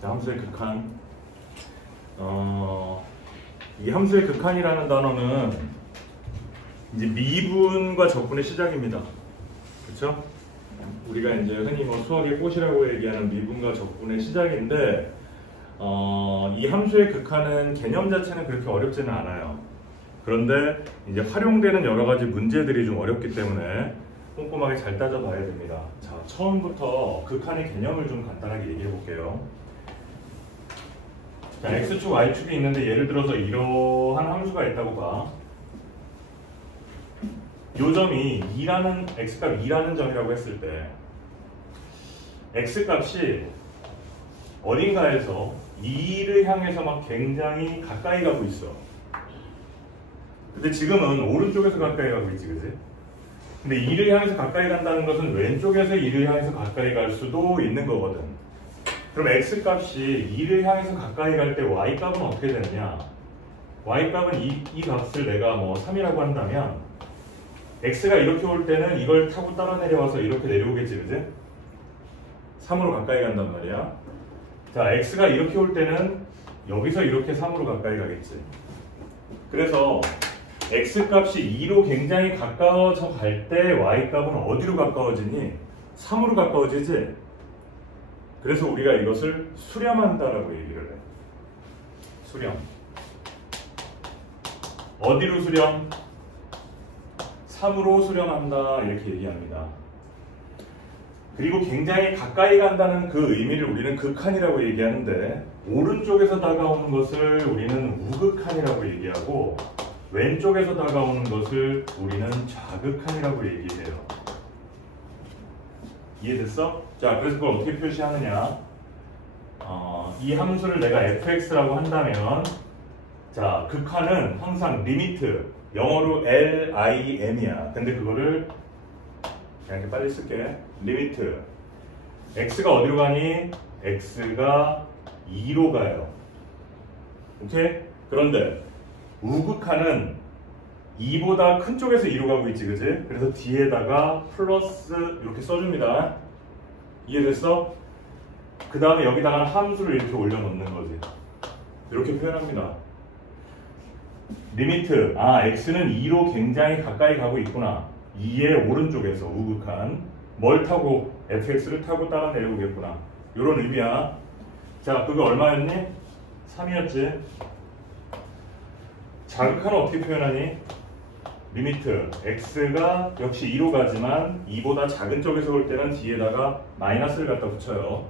자, 함수의 극한. 이 함수의 극한이라는 단어는 이제 미분과 적분의 시작입니다. 그렇죠? 우리가 이제 흔히 뭐 수학의 꽃이라고 얘기하는 미분과 적분의 시작인데, 이 함수의 극한은 개념 자체는 그렇게 어렵지는 않아요. 그런데 이제 활용되는 여러 가지 문제들이 좀 어렵기 때문에 꼼꼼하게 잘 따져봐야 됩니다. 자, 처음부터 극한의 개념을 좀 간단하게 얘기해 볼게요. 자, x축, y축이 있는데 예를 들어서 이러한 함수가 있다고 봐. 요 점이 x값 2라는 점이라고 했을 때 x값이 어딘가에서 2를 향해서 막 굉장히 가까이 가고 있어. 근데 지금은 오른쪽에서 가까이 가고 있지, 그지? 근데 2를 향해서 가까이 간다는 것은 왼쪽에서 2를 향해서 가까이 갈 수도 있는 거거든. 그럼 x값이 2를 향해서 가까이 갈 때 y값은 어떻게 되느냐? y값은 이 값을 내가 뭐 3이라고 한다면 x가 이렇게 올 때는 이걸 타고 따라 내려와서 이렇게 내려오겠지, 그지? 3으로 가까이 간단 말이야. 자, x가 이렇게 올 때는 여기서 이렇게 3으로 가까이 가겠지. 그래서 x값이 2로 굉장히 가까워져 갈 때 y값은 어디로 가까워지니? 3으로 가까워지지? 그래서 우리가 이것을 수렴한다라고 얘기를 해. 수렴. 어디로 수렴? 3으로 수렴한다, 이렇게 얘기합니다. 그리고 굉장히 가까이 간다는 그 의미를 우리는 극한이라고 얘기하는데, 오른쪽에서 다가오는 것을 우리는 우극한이라고 얘기하고, 왼쪽에서 다가오는 것을 우리는 좌극한이라고 얘기해요. 이해됐어? 자, 그래서 그걸 어떻게 표시하느냐? 이 함수를 내가 fx라고 한다면, 자, 극한은 항상 리미트, 영어로 lim이야. 근데 그거를 그냥 이렇게 빨리 쓸게. 리미트. x가 어디로 가니? x가 2로 가요. 오케이? 그런데 우극한은 2보다 큰 쪽에서 2로 가고 있지, 그지? 그래서 뒤에다가 플러스 이렇게 써줍니다. 이해됐어? 그 다음에 여기다가 함수를 이렇게 올려놓는 거지. 이렇게 표현합니다. 리미트, x는 2로 굉장히 가까이 가고 있구나. 2의 오른쪽에서 우극한 뭘 타고? fx를 타고 따라 내려오겠구나. 이런 의미야. 자, 그거 얼마였니? 3이었지. 자극한은 어떻게 표현하니? 리미트, x가 역시 2로 가지만 2보다 작은 쪽에서 올 때는 뒤에다가 마이너스를 갖다 붙여요.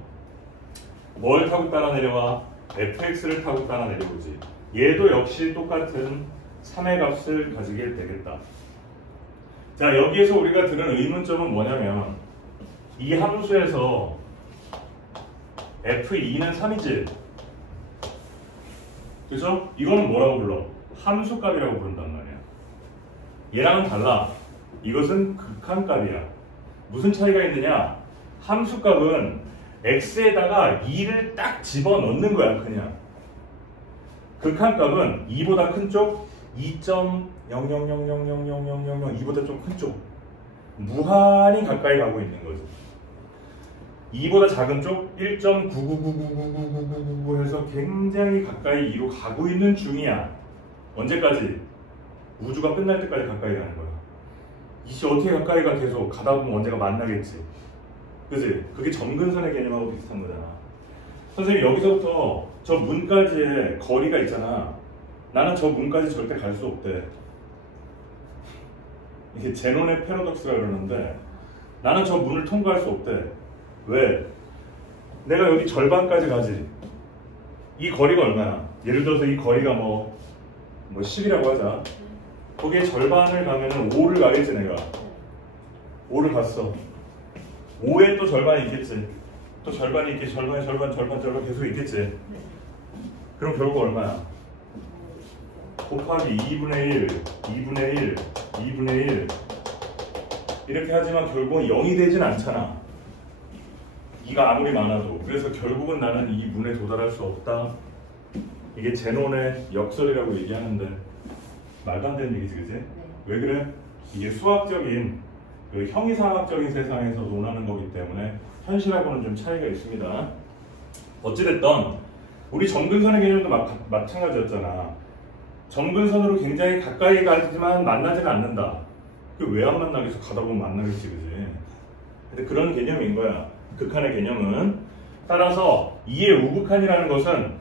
뭘 타고 따라 내려와? fx를 타고 따라 내려오지. 얘도 역시 똑같은 3의 값을 가지게 되겠다. 자, 여기에서 우리가 드는 의문점은 뭐냐면, 이 함수에서 f2는 3이지. 그죠? 이거는 뭐라고 불러? 함수값이라고 부른단 말이야. 얘랑은 달라. 이것은 극한값이야. 무슨 차이가 있느냐? 함수값은 x에다가 2를 딱 집어넣는 거야, 그냥. 극한값은 2보다 큰 쪽, 2.000000000 2보다 좀 큰 쪽. 무한히 가까이 가고 있는 거지. 2보다 작은 쪽 1.999999999 해서 굉장히 가까이 2로 가고 있는 중이야. 언제까지? 우주가 끝날 때까지 가까이 가는 거야. 이씨 어떻게 가까이 가? 계속 가다 보면 언제가 만나겠지. 그지? 그게 점근선의 개념하고 비슷한 거잖아. 선생님, 여기서부터 저 문까지의 거리가 있잖아. 나는 저 문까지 절대 갈 수 없대. 이게 제논의 패러독스라 그러는데, 나는 저 문을 통과할 수 없대. 왜? 내가 여기 절반까지 가지. 이 거리가 얼마야? 예를 들어서 이 거리가 뭐 10이라고 하자. 거기에 절반을 가면은 5를 가겠지, 내가. 5를 갔어. 5에 또 절반이 있겠지. 또 절반이 있겠지. 절반 계속 있겠지. 그럼 결국 얼마야? 곱하기 2분의 1, 2분의 1, 2분의 1 이렇게 하지만 결국은 0이 되진 않잖아. 2가 아무리 많아도. 그래서 결국은 나는 이 문에 도달할 수 없다. 이게 제논의 역설이라고 얘기하는데 말도 안 되는 얘기지, 그지? 왜 그래? 이게 수학적인, 그 형이상학적인 세상에서 논하는 거기 때문에 현실하고는 좀 차이가 있습니다. 어찌됐던 우리 점근선의 개념도 마찬가지였잖아. 점근선으로 굉장히 가까이 가지만 만나지는 않는다. 왜 안 만나겠어? 가다 보면 만나겠지, 그지? 근데 그런 개념인 거야. 극한의 개념은. 따라서 2의 우극한이라는 것은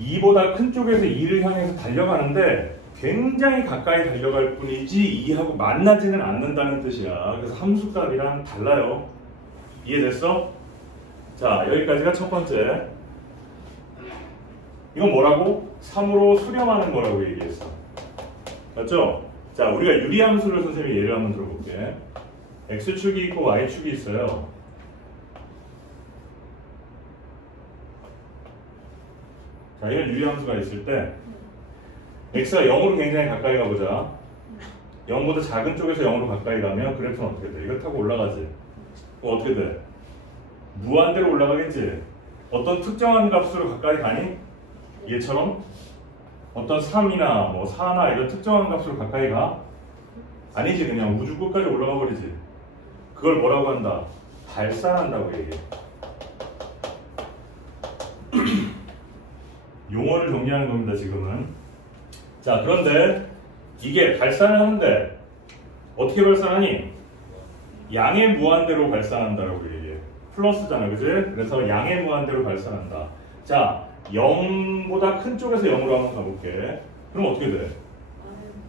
2보다 큰 쪽에서 2를 향해서 달려가는데 굉장히 가까이 달려갈 뿐이지 2하고 만나지는 않는다는 뜻이야. 그래서 함수값이랑 달라요. 이해됐어? 자, 여기까지가 첫 번째. 이건 뭐라고? 3으로 수렴하는 거라고 얘기했어. 맞죠? 자, 우리가 유리함수를 선생님이 예를 한번 들어볼게. x축이 있고 y축이 있어요. 자, 이런 유리함수가 있을 때 x가 0으로 굉장히 가까이 가보자. 0보다 작은 쪽에서 0으로 가까이 가면 그래프는 어떻게 돼? 이거 타고 올라가지. 그럼 어떻게 돼? 무한대로 올라가겠지? 어떤 특정한 값으로 가까이 가니? 얘처럼? 어떤 3이나 뭐 4나 이런 특정한 값으로 가까이 가? 아니지. 그냥 우주 끝까지 올라가 버리지. 그걸 뭐라고 한다? 발산한다고 얘기해. 용어를 정리하는 겁니다, 지금은. 자, 그런데 이게 발산을 하는데 어떻게 발산하니? 양의 무한대로 발산한다라고 얘기해. 플러스잖아, 그지? 그래서 양의 무한대로 발산한다. 자, 0보다 큰 쪽에서 0으로 한번 가볼게. 그럼 어떻게 돼?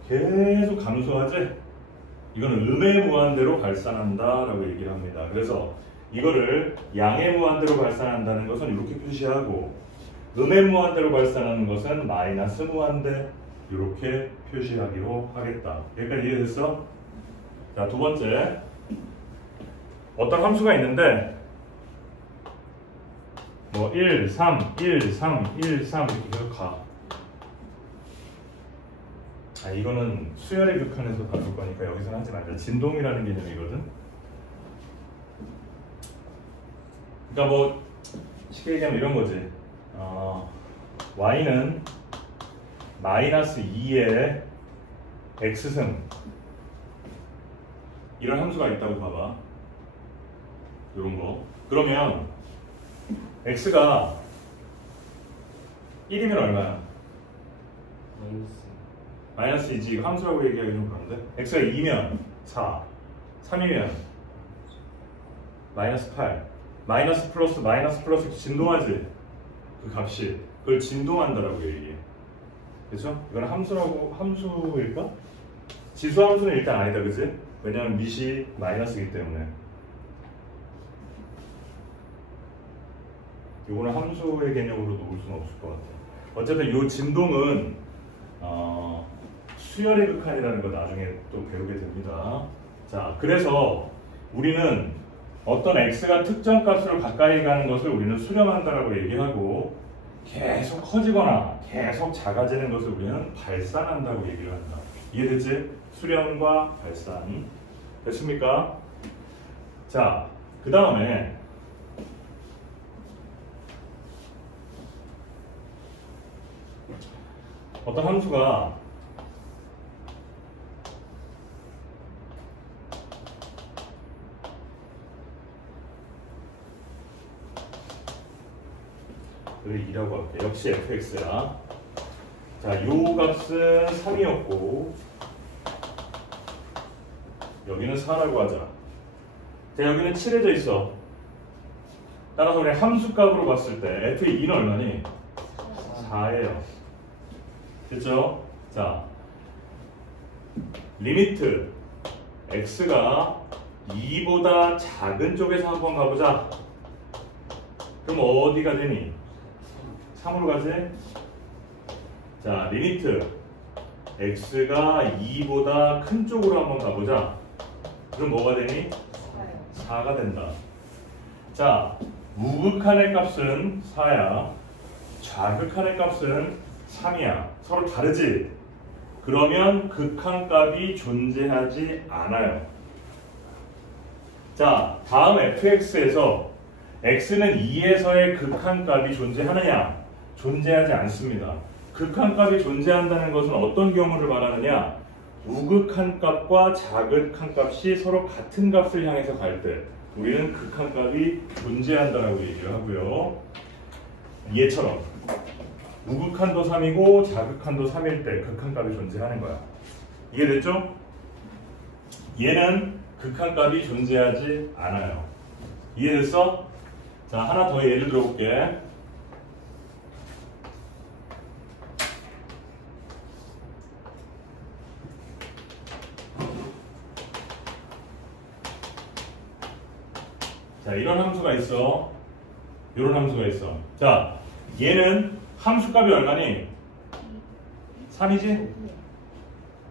계속 감소하지? 이거는 음의 무한대로 발산한다라고 얘기를 합니다. 그래서 이거를 양의 무한대로 발산한다는 것은 이렇게 표시하고 음의 무한대로 발산하는 것은 마이너스 무한대 이렇게 표시하기로 하겠다. 여기까지 이해됐어? 자, 두 번째. 어떤 함수가 있는데 뭐 1, 3, 1, 3, 1, 3 이렇게 계속 가. 아, 이거는 수열의 극한에서 다룰 거니까 여기서 하지 말자. 진동이라는 개념이거든. 그러니까 뭐 쉽게 얘기하면 이런 거지. y는 마이너스 2의 x승 이런 함수가 있다고 봐봐. 이런 거. 그러면 x가 1이면 얼마야? 마이너스 2지. 이거 함수라고 얘기하기 좀 그런데 x가 2면 4, 3이면 마이너스 8, 마이너스 플러스 진동하지. 그 값이 그걸 진동한다라고 얘기해. 그렇죠? 이건 함수일까? 지수함수는 일단 아니다, 그지? 왜냐면 밑이 마이너스이기 때문에. 이거는 함수의 개념으로 놓을 수는 없을 것 같아. 어쨌든 이 진동은 수열의 극한이라는 거 나중에 또 배우게 됩니다. 자, 그래서 우리는 어떤 x가 특정 값으로 가까이 가는 것을 우리는 수렴한다라고 얘기하고 계속 커지거나 계속 작아지는 것을 우리는 발산한다고 얘기를 한다. 이해됐지? 수렴과 발산. 됐습니까? 자, 그 다음에 어떤 함수가 그래 2라고 할게. 역시 fx야. 자, 요 값은 3이었고 여기는 4라고 하자. 자, 여기는 칠해져 있어. 따라서 우리 함수값으로 봤을 때 f2는 얼마니? 4예요. 됐죠? 자, 리미트 x가 2보다 작은 쪽에서 한번 가보자. 그럼 어디가 되니? 3으로 가지? 자, 리미트 x가 2보다 큰 쪽으로 한번 가보자. 그럼 뭐가 되니? 4가 된다. 자, 우극한의 값은 4야. 좌극한의 값은 3이야. 서로 다르지? 그러면 극한값이 존재하지 않아요. 자, 다음 fx에서 x는 2에서의 극한값이 존재하느냐? 존재하지 않습니다. 극한값이 존재한다는 것은 어떤 경우를 말하느냐? 우극한값과 자극한값이 서로 같은 값을 향해서 갈 때 우리는 극한값이 존재한다라고 얘기를 하고요. 얘처럼 우극한도 3이고 자극한도 3일 때 극한값이 존재하는 거야. 이해됐죠? 얘는 극한값이 존재하지 않아요. 이해됐어? 자, 하나 더 예를 들어볼게. 자, 이런 함수가 있어. 이런 함수가 있어. 자, 얘는 함수값이 얼마니? 3이지?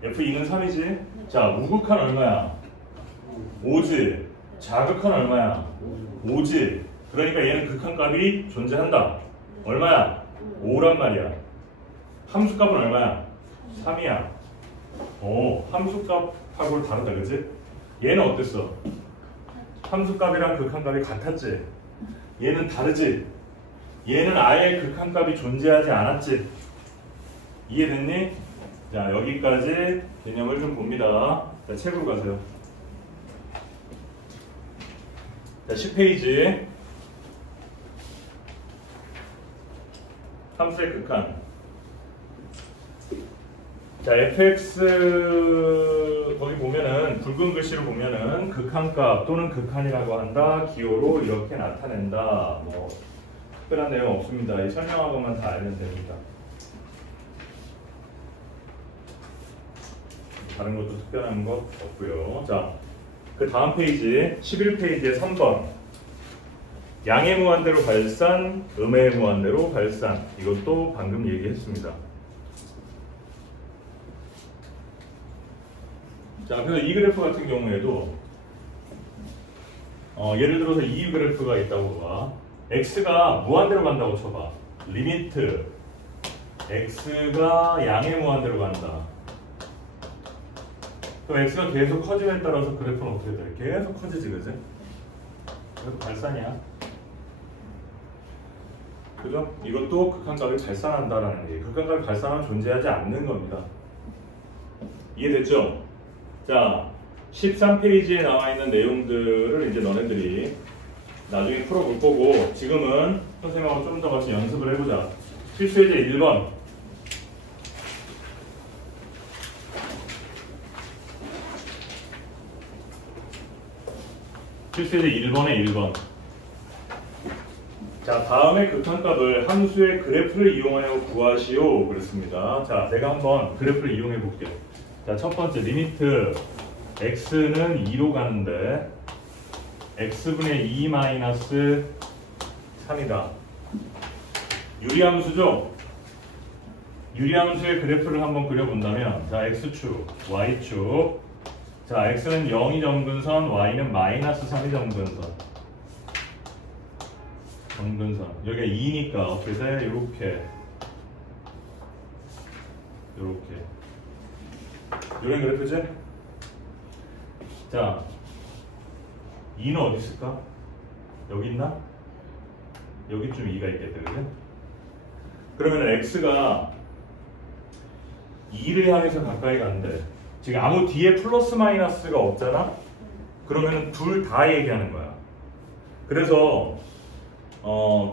F2는 3이지? 자, 우극한 얼마야? 5지. 자극한 얼마야? 5지. 그러니까 얘는 극한값이 존재한다. 얼마야? 5란 말이야. 함수값은 얼마야? 3이야. 오, 함수값하고 다르다, 그치? 얘는 어땠어? 함수값이랑 극한값이 같았지? 얘는 다르지? 얘는 아예 극한값이 존재하지 않았지? 이해됐니? 자, 여기까지 개념을 좀 봅니다. 자, 책으로 가세요. 자, 10페이지. 함수의 극한. 자, fx 거기 보면은 굵은 글씨로 보면은 극한값 또는 극한이라고 한다. 기호로 이렇게 나타낸다. 뭐 특별한 내용 없습니다. 이 설명하고만 다 알면 됩니다. 다른 것도 특별한 것 없고요. 자, 그 다음 페이지 11페이지의 3번. 양의 무한대로 발산, 음의 무한대로 발산. 이것도 방금 얘기했습니다. 자, 그래서 이 그래프 같은 경우에도 예를 들어서 이 그래프가 있다고 봐. x가 무한대로 간다고 쳐봐. 리미트 x가 양의 무한대로 간다. 그럼 x가 계속 커짐에 따라서 그래프는 어떻게 돼? 계속 커지지, 그지? 그래서 발산이야. 그죠? 이것도 극한값이 발산한다라는 얘기. 극한값이 발산하면 존재하지 않는 겁니다. 이해됐죠? 자, 13페이지에 나와 있는 내용들을 이제 너네들이 나중에 풀어볼 거고, 지금은 선생님하고 좀 더 같이 연습을 해보자. 필수예제 1번. 필수예제 1번에 1번. 자, 다음에 극한값을 함수의 그래프를 이용하여 구하시오. 그랬습니다. 자, 내가 한번 그래프를 이용해 볼게요. 자, 첫 번째 리미트 x는 2로 가는데 x분의 2 마이너스 3이다. 유리함수죠? 유리함수의 그래프를 한번 그려본다면, 자, x축, y축. 자, x는 0이 점근선, y는 마이너스 3이 점근선. 점근선. 여기가 2니까 어떻게 돼? 요렇게. 요렇게. 요런 그래프지? 자, 2는 어디 있을까? 여기 있나? 여기쯤 2가 있겠다, 그지? 그러면 x가 2를 향해서 가까이 간대. 지금 아무 뒤에 플러스 마이너스가 없잖아? 그러면 둘 다 얘기하는 거야. 그래서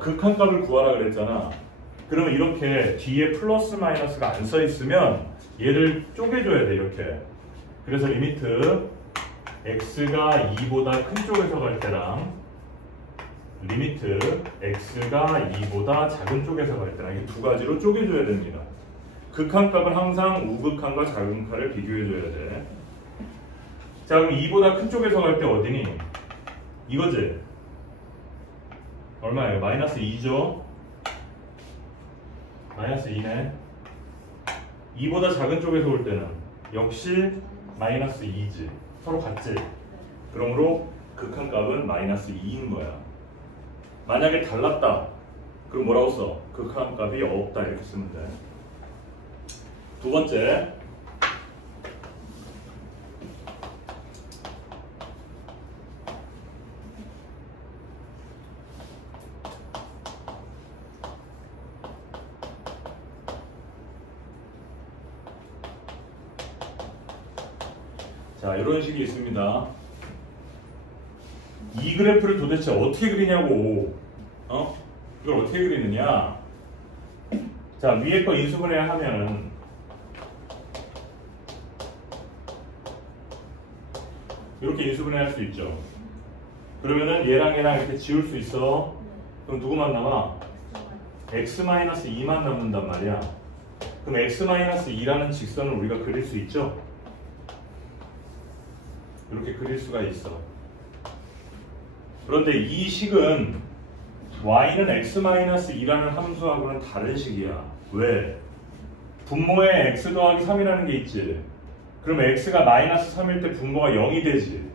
극한값을 구하라 그랬잖아. 그러면 이렇게 뒤에 플러스 마이너스가 안 써 있으면 얘를 쪼개줘야 돼, 이렇게. 그래서 리미트 x가 2보다 큰 쪽에서 갈 때랑 리미트 x가 2보다 작은 쪽에서 갈 때랑 이 두 가지로 쪼개줘야 됩니다. 극한값은 항상 우극한과 자극한을 비교해줘야 돼. 자, 그럼 2보다 큰 쪽에서 갈 때 어디니? 이거지? 얼마예요? 마이너스 2죠? 마이너스 2네. 2보다 작은 쪽에서 올 때는 역시 마이너스 2지. 서로 같지? 그러므로 극한값은 마이너스 2인 거야. 만약에 달랐다. 그럼 뭐라고 써? 극한값이 없다. 이렇게 쓰면 돼. 두 번째. 자, 이런 식이 있습니다. 이 그래프를 도대체 어떻게 그리냐고. 이걸 어떻게 그리느냐? 자, 위에 거 인수분해하면은 이렇게 인수분해할 수 있죠. 그러면은 얘랑 이렇게 지울 수 있어. 그럼 누구만 남아? x-2만 남는단 말이야. 그럼 x-2라는 직선을 우리가 그릴 수 있죠? 이렇게 그릴 수가 있어. 그런데 이 식은 y는 x-2라는 함수하고는 다른 식이야. 왜? 분모에 x 더하기 3이라는 게 있지. 그러면 x가 마이너스 3일 때 분모가 0이 되지.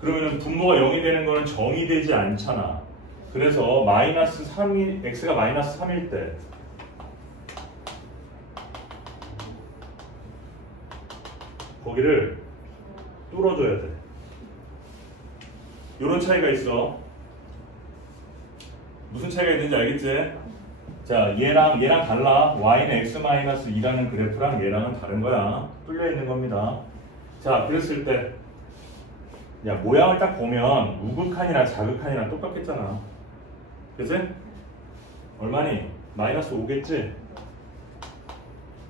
그러면 분모가 0이 되는 거는 정이 되지 않잖아. 그래서 마이너스 3이, x가 마이너스 3일 때 거기를 뚫어줘야 돼. 이런 차이가 있어. 무슨 차이가 있는지 알겠지? 자, 얘랑 달라. y는 x-2라는 그래프랑 얘랑은 다른 거야. 뚫려 있는 겁니다. 자, 그랬을 때 야, 모양을 딱 보면 우극한이나 자극한이랑 똑같겠잖아. 그치? 얼마니? 마이너스 5겠지?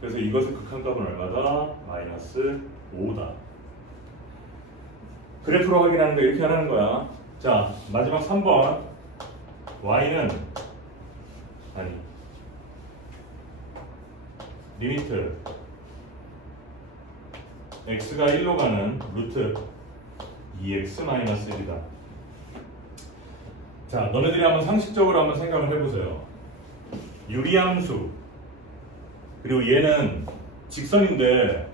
그래서 이것의 극한값은 얼마다? 마이너스 5다. 그래프로 확인하는 거 이렇게 하라는 거야. 자, 마지막 3번. y는 리미트 x가 1로 가는 루트 2x-1이다. 자, 너네들이 한번 상식적으로 한번 생각을 해보세요. 유리함수 그리고 얘는 직선인데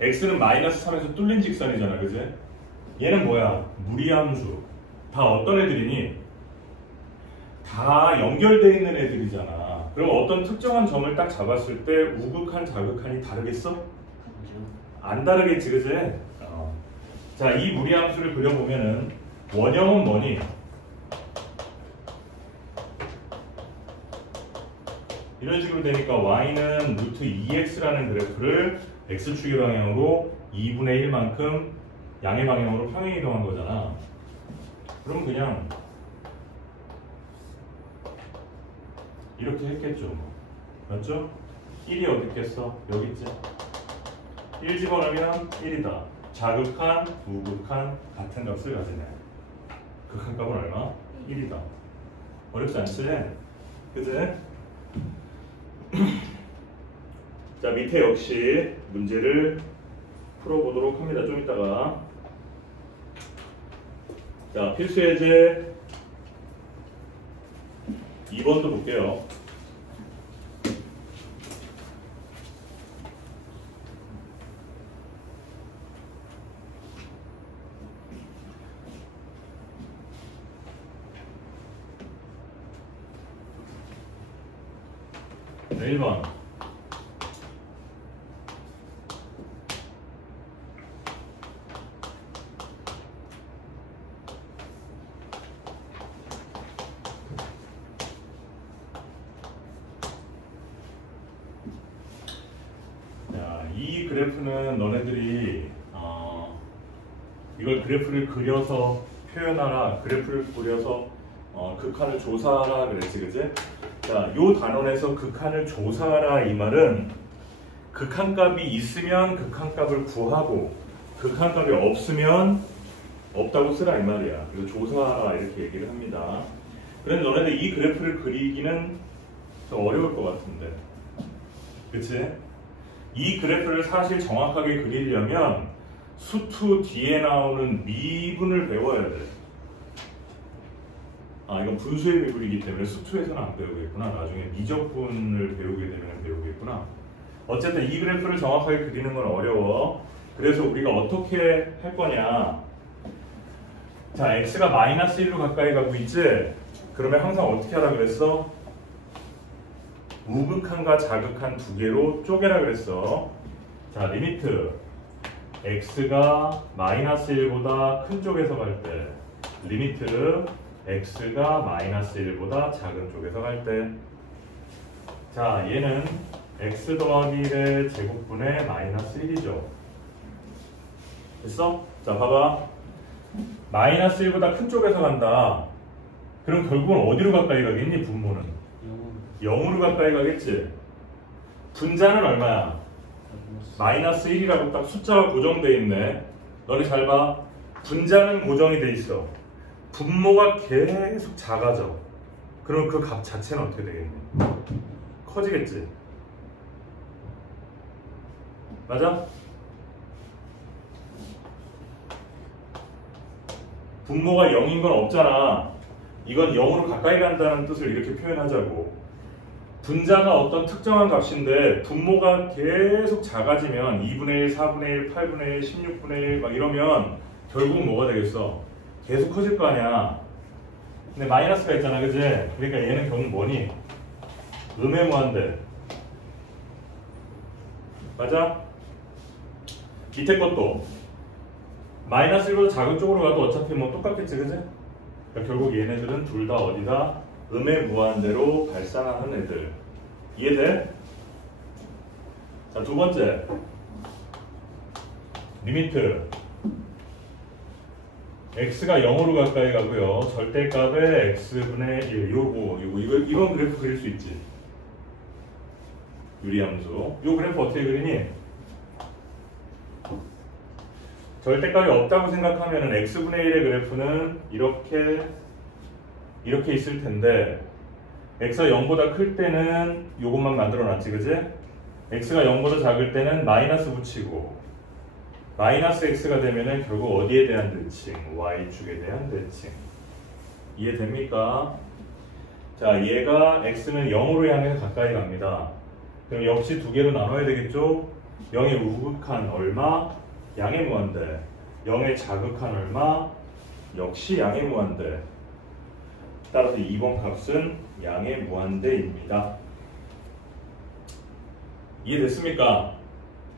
x는 마이너스 3에서 뚫린 직선이잖아. 그지? 얘는 뭐야? 무리함수. 다 어떤 애들이니? 다 연결되어 있는 애들이잖아. 그럼 어떤 특정한 점을 딱 잡았을 때 우극한, 자극한이 다르겠어? 안 다르겠지, 그지? 자, 이 무리함수를 그려보면은 원형은 뭐니? 이런 식으로 되니까 y는 루트 2x라는 그래프를 x축의 방향으로 2분의 1만큼 양의 방향으로 평행 이동한 거잖아. 그럼 그냥 이렇게 했겠죠. 맞죠? 1이 어디 있겠어? 여기 있지. 1 집어넣으면 1이다. 자극한, 우극한 같은 값을 가지네. 극한값은 얼마? 1이다. 어렵지 않지? 그치? 자, 밑에 역시 문제를 풀어보도록 합니다. 좀 이따가. 자, 필수 예제 2번도 볼게요. 네, 1번. 이 그래프는 너네들이 이걸 그래프를 그려서 표현하라, 그래프를 그려서 극한을 조사하라 그랬지, 그지? 자, 요 단원에서 극한을 조사하라 이 말은 극한값이 있으면 극한값을 구하고 극한값이 없으면 없다고 쓰라 이 말이야. 그래서 조사하라 이렇게 얘기를 합니다. 그런데 너네들 이 그래프를 그리기는 좀 어려울 것 같은데, 그치? 이 그래프를 사실 정확하게 그리려면 수투 뒤에 나오는 미분을 배워야 돼. 이건 분수의 미분이기 때문에 수투에서는 안 배우겠구나. 나중에 미적분을 배우게 되면 배우겠구나. 어쨌든 이 그래프를 정확하게 그리는 건 어려워. 그래서 우리가 어떻게 할 거냐. 자, x가 마이너스 1로 가까이 가고 있지? 그러면 항상 어떻게 하라 그랬어? 우극한과 자극한 두 개로 쪼개라 그랬어. 자, 리미트 x가 마이너스 1보다 큰 쪽에서 갈 때, 리미트 x가 마이너스 1보다 작은 쪽에서 갈 때. 자, 얘는 x 더하기 1의 제곱분의 마이너스 1이죠. 됐어? 자, 봐봐. 마이너스 1보다 큰 쪽에서 간다. 그럼 결국은 어디로 가까이 가겠니? 분모는 0으로 가까이 가겠지. 분자는 얼마야? 마이너스 1이라고 딱 숫자가 고정돼 있네. 너네 잘 봐. 분자는 고정이 돼 있어. 분모가 계속 작아져. 그럼 그 값 자체는 어떻게 되겠니? 커지겠지. 맞아? 분모가 0인 건 없잖아. 이건 0으로 가까이 간다는 뜻을 이렇게 표현하자고. 분자가 어떤 특정한 값인데 분모가 계속 작아지면 2분의 1, 4분의 1, 8분의 1, 16분의 1 막 이러면 결국 뭐가 되겠어? 계속 커질 거 아니야. 근데 마이너스가 있잖아, 그지? 그러니까 얘는 결국 뭐니? 음의 무한대. 맞아? 밑에 것도 마이너스 1보다 작은 쪽으로 가도 어차피 뭐 똑같겠지, 그지? 그러니까 결국 얘네들은 둘 다 어디다? 음의 무한대로 발산하는 애들. 이해돼? 자, 두 번째 리미트. x가 0으로 가까이 가고요. 절대값에 x분의 1. 이건 그래프 그릴 수 있지. 유리함수. 요 그래프 어떻게 그리니? 절대값이 없다고 생각하면 x분의 1의 그래프는 이렇게 있을 텐데 x가 0보다 클 때는 요것만 만들어 놨지, 그지? x가 0보다 작을 때는 마이너스 붙이고 마이너스 x가 되면은 결국 어디에 대한 대칭? y축에 대한 대칭. 이해됩니까? 자, 얘가 x는 0으로 향해서 가까이 갑니다. 그럼 역시 두 개로 나눠야 되겠죠? 0의 우극한 얼마? 양의 무한대. 0의 자극한 얼마? 역시 양의 무한대. 따라서 2번 값은 양의 무한대입니다. 이해됐습니까?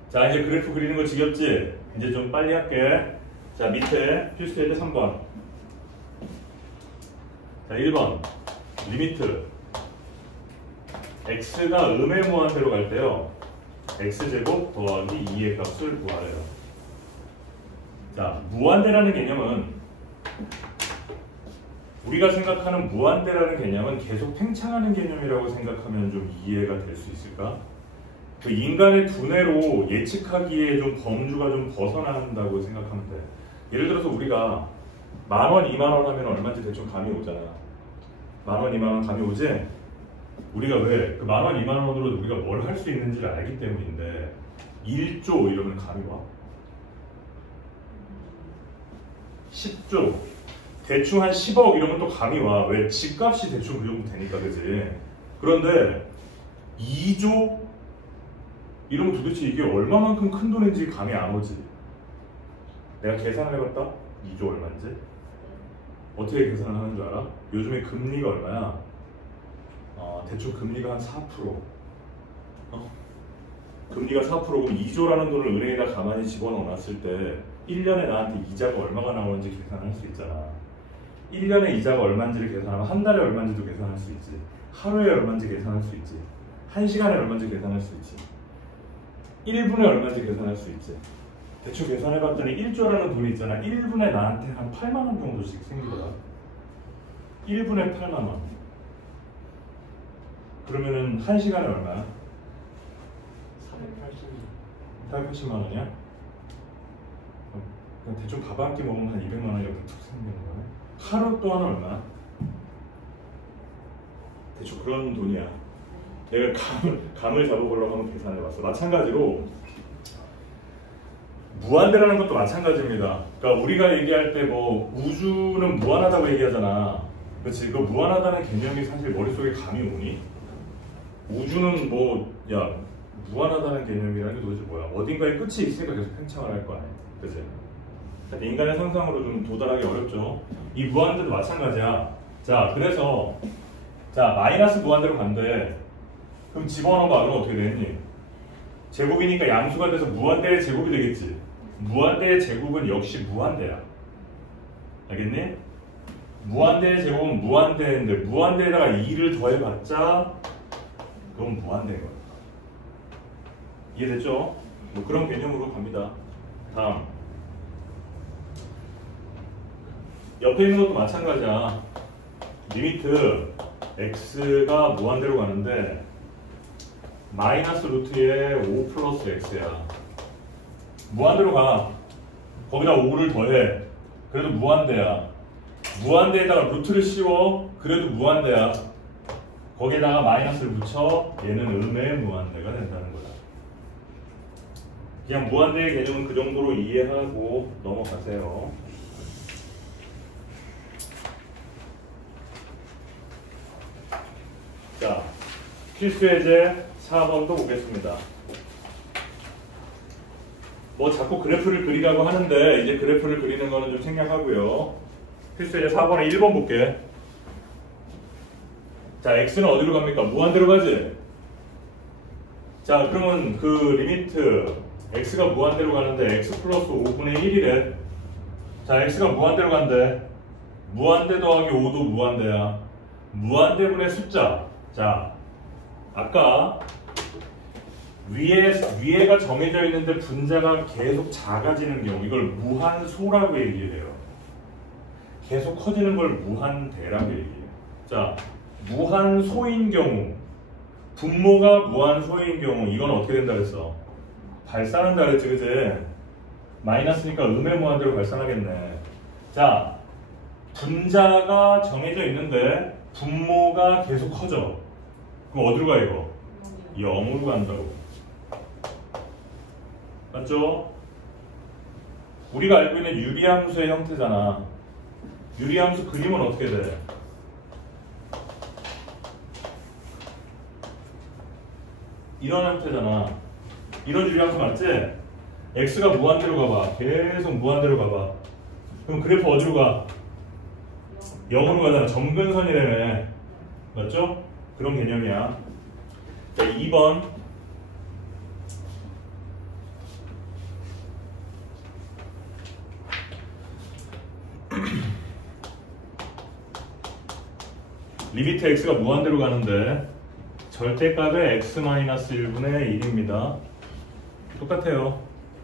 자, 이제 그래프 그리는 거 지겹지? 이제 좀 빨리 할게. 자, 밑에 필수예제 3번. 자, 1번 리미트. x가 음의 무한대로 갈 때요, x제곱 더하기 2의 값을 구하래요. 자, 무한대라는 개념은 우리가 생각하는 무한대라는 개념은 계속 팽창하는 개념이라고 생각하면 좀 이해가 될 수 있을까? 그 인간의 두뇌로 예측하기에 좀 범주가 좀 벗어난다고 생각하면 돼. 예를 들어서 우리가 10,000원, 20,000원 하면 얼마인지 대충 감이 오잖아. 10,000원, 20,000원 감이 오지? 우리가 왜 그 10,000원, 20,000원으로 우리가 뭘 할 수 있는지를 알기 때문인데 1조 이러면 감이 와? 10조 대충 한 10억 이러면 또 감이 와. 왜? 집값이 대충 그 정도 되니까, 그지? 그런데 2조? 이러면 도대체 이게 얼마만큼 큰 돈인지 감이 안 오지. 내가 계산을 해봤다? 2조 얼마인지? 어떻게 계산을 하는 줄 알아? 요즘에 금리가 얼마야? 대충 금리가 한 4%. 금리가 4%면 2조라는 돈을 은행에다 가만히 집어넣어놨을 때 1년에 나한테 이자가 얼마가 나오는지 계산할 수 있잖아. 1년에 이자가 얼마인지를 계산하면 한 달에 얼마인지도 계산할 수 있지. 하루에 얼마인지 계산할 수 있지. 1시간에 얼마인지 계산할 수 있지. 1분에 얼마인지 계산할 수 있지. 대충 계산해봤더니 1조라는 돈이 있잖아. 1분에 나한테 한 8만 원 정도씩 생기더라. 1분에 8만 원. 그러면은 1시간에 얼마야? 480만 원이야? 그냥 대충 밥 한 끼 먹으면 한 200만 원 이렇게 툭 생기는 거네. 하루 동안 얼마야? 대충 그런 돈이야. 내가 감을 잡아보려고 한번 계산해봤어. 마찬가지로 무한대라는 것도 마찬가지입니다. 그러니까 우리가 얘기할 때 뭐 우주는 무한하다고 얘기하잖아. 그렇지? 그 무한하다는 개념이 사실 머릿속에 감이 오니? 우주는 뭐, 야, 무한하다는 개념이라는 게 도대체 뭐야? 어딘가에 끝이 있으니까 계속 팽창을 할 거 아니야. 그치? 인간의 상상으로 좀 도달하기 어렵죠. 이 무한대도 마찬가지야. 자, 그래서 자, 마이너스 무한대로 간대. 그럼 집어넣어봐. 그럼 어떻게 되겠니? 제곱이니까 양수가 돼서 무한대의 제곱이 되겠지. 무한대의 제곱은 역시 무한대야. 알겠니? 무한대의 제곱은 무한대인데 무한대에다가 2를 더해봤자 그건 무한대인 거야. 이해됐죠? 뭐 그런 개념으로 갑니다. 다음. 옆에 있는 것도 마찬가지야. 리미트 x가 무한대로 가는데 마이너스 루트에 5 플러스 x야. 무한대로 가. 거기다 5를 더해. 그래도 무한대야. 무한대에다가 루트를 씌워. 그래도 무한대야. 거기에다가 마이너스를 붙여. 얘는 음의 무한대가 된다는 거야. 그냥 무한대의 개념은 그 정도로 이해하고 넘어가세요. 자, 필수예제 4번도 보겠습니다. 뭐 자꾸 그래프를 그리라고 하는데 이제 그래프를 그리는 거는 좀 생략하고요. 필수예제 4번에 1번 볼게. 자, x는 어디로 갑니까? 무한대로 가지? 자, 그러면 그 리미트 x가 무한대로 가는데 x 플러스 5분의 1이래. 자, x가 무한대로 간대. 무한대 더하기 5도 무한대야. 무한대분의 숫자. 자, 아까 위에가 정해져 있는데 분자가 계속 작아지는 경우 이걸 무한소라고 얘기해요. 계속 커지는 걸 무한대라고 얘기해요. 자, 무한소인 경우, 분모가 무한소인 경우 이건 어떻게 된다 그랬어? 발산한다 그랬지, 그지? 마이너스니까 음의 무한대로 발산하겠네. 자, 분자가 정해져 있는데 분모가 계속 커져. 그럼 어디로 가 이거? 0으로 간다고. 맞죠? 우리가 알고 있는 유리함수의 형태잖아. 유리함수 그림은 어떻게 돼? 이런 형태잖아. 이런 유리함수 맞지? x가 무한대로 가봐. 계속 무한대로 가봐. 그럼 그래프 어디로 가? 0으로 가잖아. 점근선이라며. 맞죠? 그런 개념이야. 자, 2번. 리미트 x가 무한대로 가는데 절대값의 x-1분의 1입니다. 똑같아요.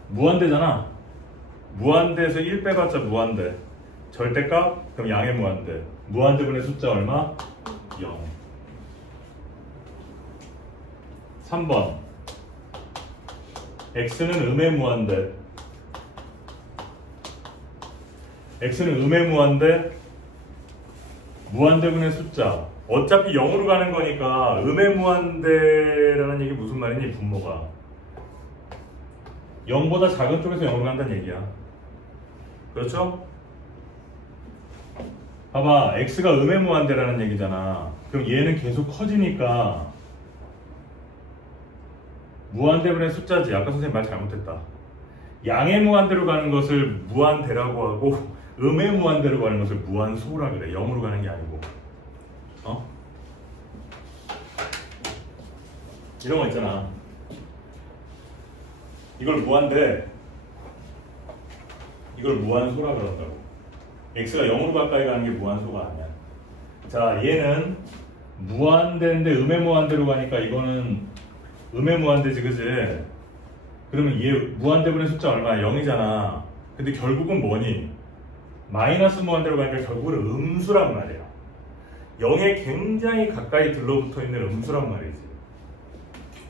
무한대잖아. 무한대에서 1 빼봤자 무한대. 절대값? 그럼 양의 무한대. 무한대분의 숫자 얼마? 0. 3번. x는 음의 무한대. x는 음의 무한대. 무한대분의 숫자. 어차피 0으로 가는 거니까 음의 무한대라는 얘기 무슨 말이니? 분모가 0보다 작은 쪽에서 0으로 간다는 얘기야. 그렇죠? 봐봐, x가 음의 무한대라는 얘기잖아. 그럼 얘는 계속 커지니까 무한대분의 숫자지. 아까 선생님 말 잘못했다. 양의 무한대로 가는 것을 무한대라고 하고 음의 무한대로 가는 것을 무한소라 그래. 0으로 가는 게 아니고. 이런 거 있잖아. 이걸 무한대, 이걸 무한소라 그런다고. x가 0으로 가까이 가는 게 무한소가 아니야. 자, 얘는 무한대인데 음의 무한대로 가니까 이거는 음의 무한대지, 그지? 그러면 얘 무한대분의 숫자 얼마야? 0이잖아. 근데 결국은 뭐니? 마이너스 무한대로 가니까 결국은 음수란 말이야. 0에 굉장히 가까이 들러붙어 있는 음수란 말이지.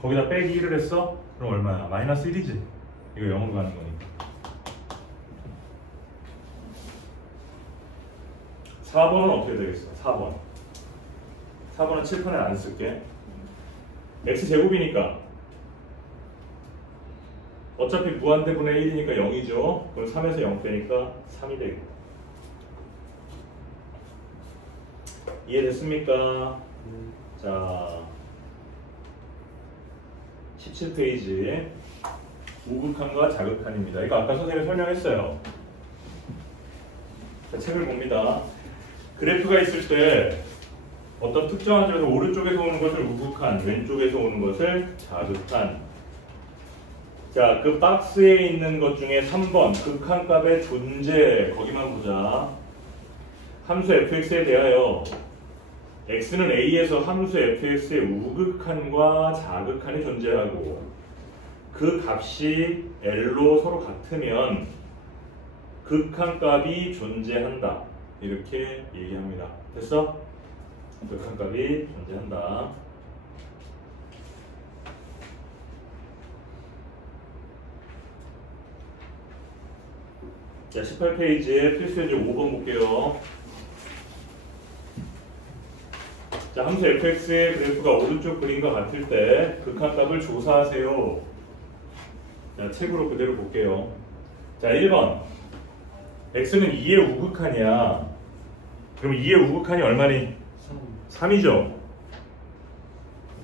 거기다 빼기 1을 했어? 그럼 얼마야? 마이너스 1이지. 이거 0으로 가는 거니까. 4번은 어떻게 되겠어? 4번. 4번은 칠판에 안 쓸게. x제곱이니까 어차피 무한대분의 1이니까 0이죠. 그럼 3에서 0 빼니까 3이 되겠다. 이해됐습니까? 자, 17페이지 우극한과 자극한입니다. 이거 아까 선생님이 설명했어요. 자, 책을 봅니다. 그래프가 있을 때 어떤 특정한 점에서 오른쪽에서 오는 것을 우극한, 왼쪽에서 오는 것을 자극한. 자, 그 박스에 있는 것 중에 3번 극한값의 존재, 거기만 보자. 함수 fx에 대하여 x는 a에서 함수 fx의 우극한과 자극한이 존재하고 그 값이 l로 서로 같으면 극한값이 존재한다. 이렇게 얘기합니다. 됐어? 극한값이 존재한다. 자, 18페이지에 필수예제 5번 볼게요. 자, 함수 fx의 그래프가 오른쪽 그림과 같을 때 극한값을 조사하세요. 자, 책으로 그대로 볼게요. 자, 1번. x는 2의 우극한이야. 그럼 2의 우극한이 얼마니? 3이죠.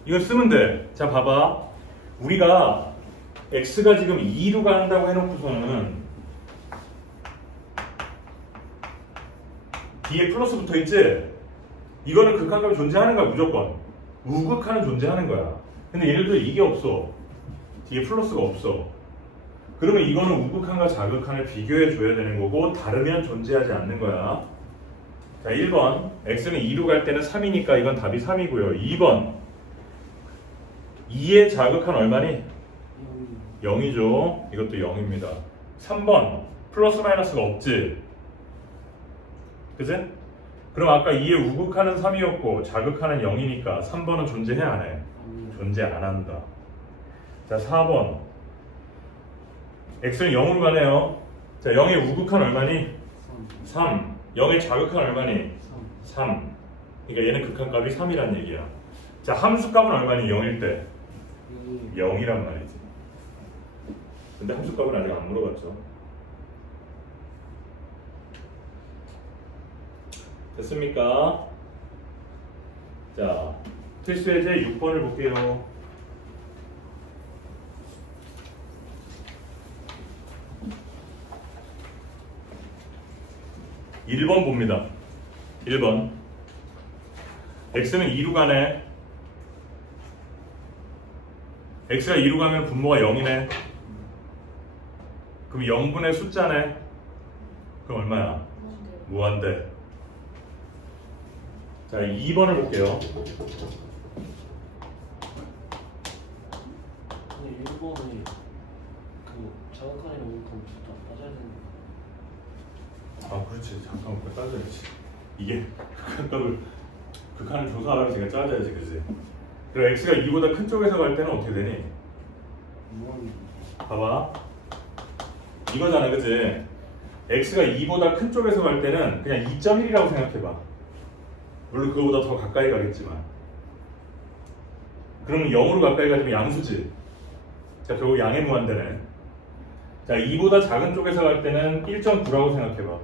이거 쓰면 돼. 자, 봐봐. 우리가 x가 지금 2로 간다고 해놓고서는 뒤에 플러스 붙어 있지? 이거는 극한값이 존재하는 거야, 무조건. 우극한은 존재하는 거야. 근데 예를 들어 이게 없어. 뒤에 플러스가 없어. 그러면 이거는 우극한과 자극한을 비교해 줘야 되는 거고, 다르면 존재하지 않는 거야. 자, 1번. x는 2로 갈 때는 3이니까 이건 답이 3이고요. 2번. 2의 자극한 얼마니? 0이죠. 이것도 0입니다. 3번. 플러스 마이너스가 없지? 그치? 그럼 아까 2의 우극한은 3이었고 자극한은 0이니까 3번은 존재해 안 해? 존재 안 한다. 자, 4번. x는 0으로 가네요. 자, 0의 우극한 얼마니? 3. 0의 자극한 얼마니? 3. 그러니까 얘는 극한값이 3이란 얘기야. 자, 함수값은 얼마니? 0일 때? 0이란 말이지. 근데 함수값은 아직 안 물어봤죠. 됐습니까? 자, 필수예제 6번을 볼게요. (1번) 봅니다. 1번. x는 2로 가네. x가 2로 가면 분모가 0이네. 그럼 0분의 숫자네. 그럼 얼마야? 무한대. 자, 2번을 볼게요. 근데 1번에 그 자극한이랑 우극한 다 따져야 되는 아, 그렇지. 잠깐만, 그거 따져야지. 이게 극한을 조사하려면 제가 따져야지, 그지? 그럼 x가 2보다 큰 쪽에서 갈 때는 어떻게 되니? 봐봐. 이거잖아, 그지? x가 2보다 큰 쪽에서 갈 때는 그냥 2.1이라고 생각해봐. 물론 그거보다 더 가까이 가겠지만. 그러면 0으로 가까이 가면 양수지. 자, 결국 양의 무한대네. 자, 2보다 작은 쪽에서 갈 때는 1.9라고 생각해봐.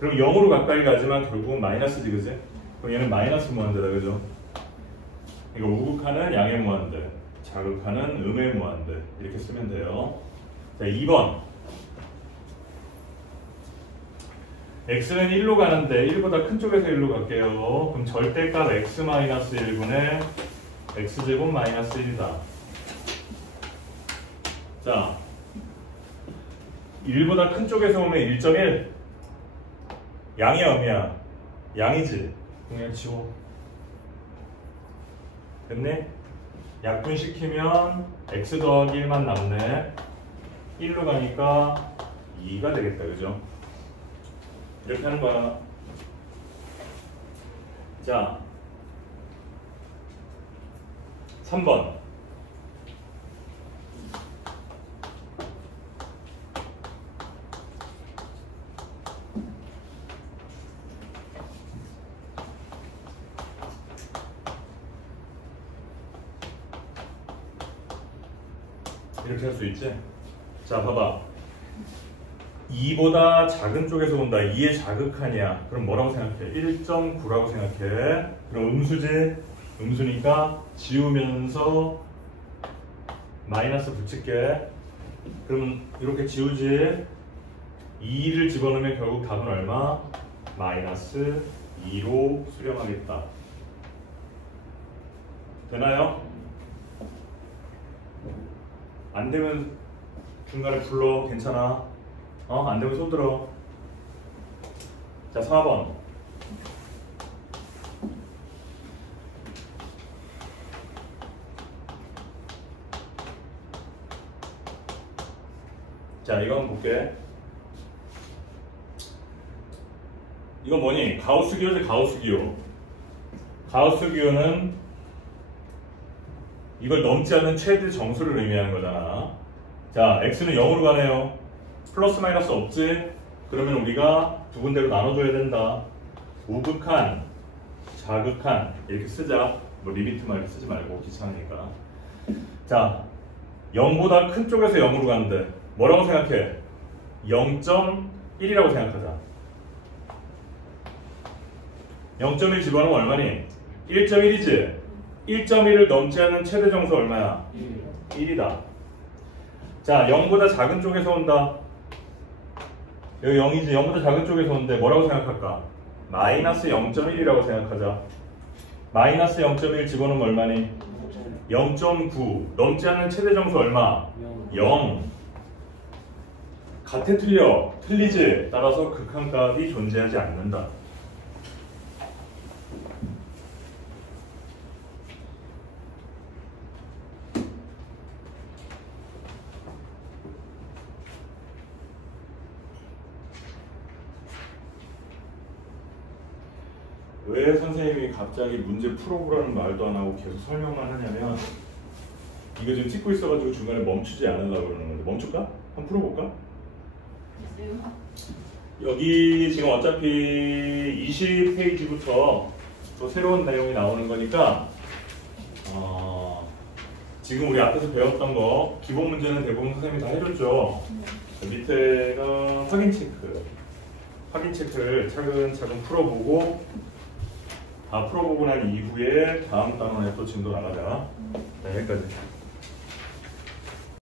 그럼 0으로 가까이 가지만 결국은 마이너스지, 그지? 그럼 얘는 마이너스 무한대다, 그죠? 이거 우극한은 양의 무한대, 자극한은 음의 무한대. 이렇게 쓰면 돼요. 자, 2번. x는 1로 가는데 1보다 큰 쪽에서 1로 갈게요. 그럼 절대값 x-1분의 x제곱 마이너스 1이다. 자, 1보다 큰 쪽에서 오면 1.1. 양이야, 음이야? 양이지? 그냥 지워. 됐네? 약분시키면 x 더하기 1만 남네. 1로 가니까 2가 되겠다, 그죠? 이렇게 하는 거야. 자, 3번. 이렇게 할 수 있지? 자, 봐봐. 2보다 작은 쪽에서 온다. 2의 자극한이야. 그럼 뭐라고 생각해? 1.9라고 생각해. 그럼 음수지? 음수니까 지우면서 마이너스 붙일게. 그럼 이렇게 지우지? 2를 집어넣으면 결국 답은 얼마? 마이너스 2로 수렴하겠다. 되나요? 안 되면 중간에 불러. 괜찮아. 안 되면 손 들어. 자, 4번. 자, 이거 한번 볼게. 이건 뭐니? 가우스 기호지, 가우스 기호. 가우스 기호는 이걸 넘지 않는 최대 정수를 의미하는 거잖아. 자, x는 0으로 가네요. 플러스 마이너스 없지? 그러면 우리가 두 군데로 나눠줘야 된다. 우극한, 자극한 이렇게 쓰자. 뭐 리미트 말고 쓰지 말고 귀찮으니까. 자, 0보다 큰 쪽에서 0으로 가는데 뭐라고 생각해? 0.1이라고 생각하자. 0.1 집어넣으면 얼마니? 1.1이지? 1.1을 넘지 않는 최대 정수 얼마야? 1이다. 자, 0보다 작은 쪽에서 온다. 여기 0이지? 0보다 작은 쪽에서 오는데 뭐라고 생각할까? 마이너스 0.1이라고 생각하자. 마이너스 0.1 집어넣으면 얼마니? 0.9. 넘지 않는 최대 정수 얼마? 0. 같아 틀려? 틀리지? 따라서 극한값이 존재하지 않는다. 왜 선생님이 갑자기 문제 풀어보라는 말도 안 하고 계속 설명만 하냐면 이거 지금 찍고 있어가지고 중간에 멈추지 않으려고 그러는 건데 멈출까? 한번 풀어볼까? 여기 지금 어차피 20페이지부터 또 새로운 내용이 나오는 거니까 지금 우리 앞에서 배웠던 거 기본 문제는 대부분 선생님이 다 해줬죠. 밑에는 확인 체크를 차근차근 풀어보고 다 풀어보고 난 이후에 다음 단원에 또 진도 나가자. 네, 여기까지.